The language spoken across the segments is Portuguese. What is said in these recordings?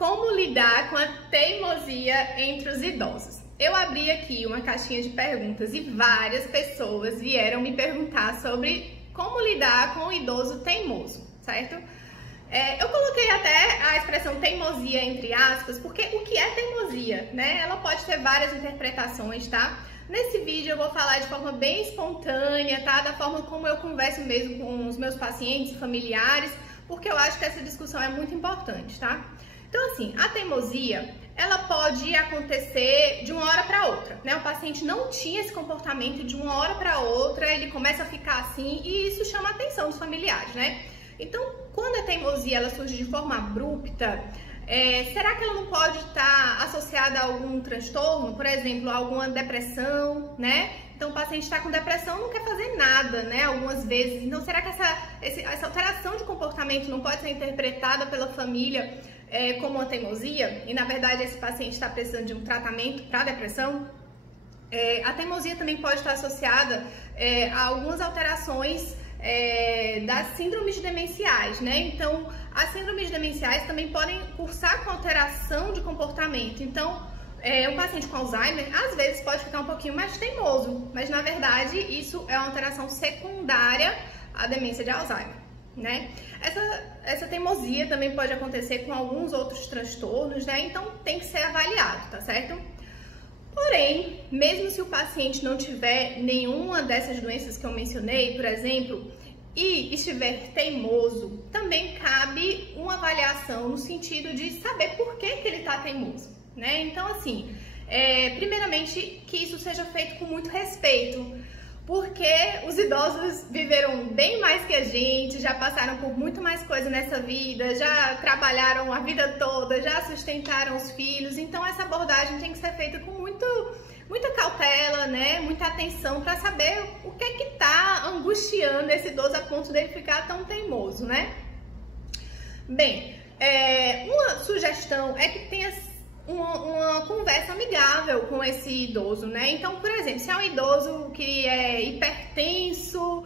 Como lidar com a teimosia entre os idosos? Eu abri aqui uma caixinha de perguntas e várias pessoas vieram me perguntar sobre como lidar com o idoso teimoso, certo? Eu coloquei até a expressão teimosia entre aspas, porque o que é teimosia, né? Ela pode ter várias interpretações, tá? Nesse vídeo eu vou falar de forma bem espontânea, tá? Da forma como eu converso mesmo com os meus pacientes e familiares, porque eu acho que essa discussão é muito importante, tá? Então, assim, a teimosia, ela pode acontecer de uma hora para outra, né? O paciente não tinha esse comportamento de uma hora para outra, ele começa a ficar assim e isso chama a atenção dos familiares, né? Então, quando a teimosia ela surge de forma abrupta, será que ela não pode estar associada a algum transtorno? Por exemplo, alguma depressão, né? Então, o paciente está com depressão e não quer fazer nada, né? Algumas vezes. Então, será que essa alteração de comportamento não pode ser interpretada pela família como uma teimosia? E, na verdade, esse paciente está precisando de um tratamento para depressão? A teimosia também pode estar associada a algumas alterações das síndromes demenciais, né? Então, as síndromes demenciais também podem cursar com alteração de comportamento. Então, um paciente com Alzheimer, às vezes, pode ficar um pouquinho mais teimoso, mas, na verdade, isso é uma alteração secundária à demência de Alzheimer, né? Essa teimosia também pode acontecer com alguns outros transtornos, né? Então, tem que ser avaliado, tá certo? Porém, mesmo se o paciente não tiver nenhuma dessas doenças que eu mencionei, por exemplo, e estiver teimoso, também cabe uma avaliação no sentido de saber por que ele está teimoso, né? Então, assim, primeiramente que isso seja feito com muito respeito, porque os idosos viveram bem mais que a gente, já passaram por muito mais coisa nessa vida, já trabalharam a vida toda, já sustentaram os filhos, então essa abordagem tem que ser feita com muita cautela, né? Muita atenção para saber o que é que tá angustiando esse idoso a ponto dele ficar tão teimoso, né? Bem, uma sugestão é que tenha uma conversa amigável com esse idoso, né? Então, por exemplo, se é um idoso que é hipertenso,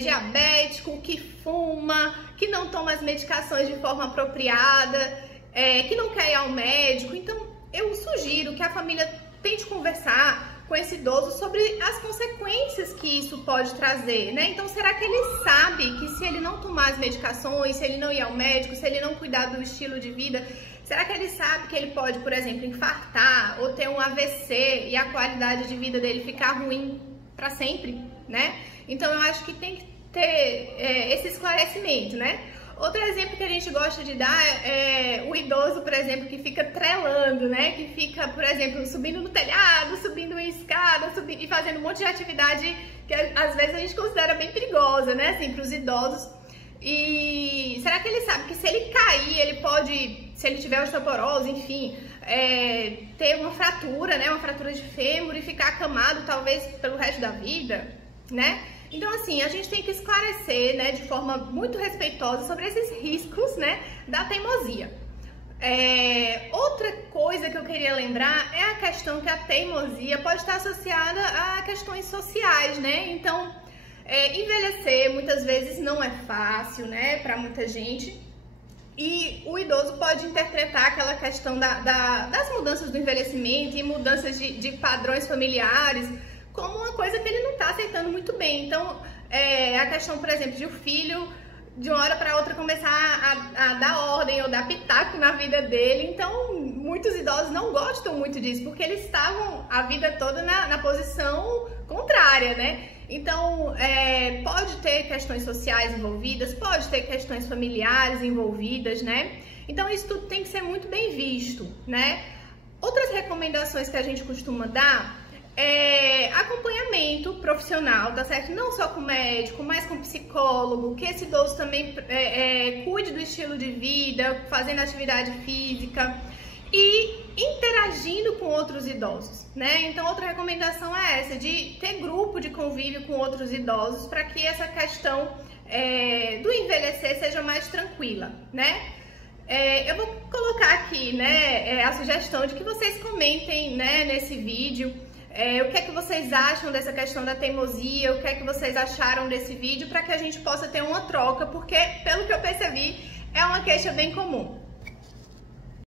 diabético, que fuma, que não toma as medicações de forma apropriada, que não quer ir ao médico, então eu sugiro que a família tente conversar com esse idoso sobre as consequências que isso pode trazer, né? Então, será que ele sabe que se ele não tomar as medicações, se ele não ir ao médico, se ele não cuidar do estilo de vida, será que ele sabe que ele pode, por exemplo, infartar ou ter um AVC e a qualidade de vida dele ficar ruim para sempre, né? Então, eu acho que tem que ter esse esclarecimento, né? Outro exemplo que a gente gosta de dar é o idoso, por exemplo, que fica trelando, né? Que fica, por exemplo, subindo no telhado, subindo em escada, e fazendo um monte de atividade que às vezes a gente considera bem perigosa, né? Assim, para os idosos. E será que ele sabe que se ele cair, ele pode, se ele tiver osteoporose, enfim, ter uma fratura, né? Uma fratura de fêmur e ficar acamado talvez pelo resto da vida, né? Então, assim, a gente tem que esclarecer, né, de forma muito respeitosa sobre esses riscos, né, da teimosia. Outra coisa que eu queria lembrar é a questão que a teimosia pode estar associada a questões sociais, né? Então, envelhecer muitas vezes não é fácil, né, para muita gente. E o idoso pode interpretar aquela questão das mudanças do envelhecimento e mudanças de padrões familiares como uma coisa que ele não está aceitando muito bem. Então, a questão, por exemplo, de o filho, de uma hora para outra, começar a dar ordem ou dar pitaco na vida dele. Então, muitos idosos não gostam muito disso, porque eles estavam a vida toda na posição contrária, né? Então, pode ter questões sociais envolvidas, pode ter questões familiares envolvidas, né? Então, isso tudo tem que ser muito bem visto, né? Outras recomendações que a gente costuma dar acompanhamento profissional, tá certo? Não só com médico, mas com psicólogo, que esse idoso também cuide do estilo de vida, fazendo atividade física e interagindo com outros idosos, né? Então, outra recomendação é essa, de ter grupo de convívio com outros idosos para que essa questão do envelhecer seja mais tranquila, né? Eu vou colocar aqui, né, a sugestão de que vocês comentem, né, nesse vídeo o que é que vocês acham dessa questão da teimosia, o que é que vocês acharam desse vídeo, para que a gente possa ter uma troca, porque, pelo que eu percebi, é uma queixa bem comum.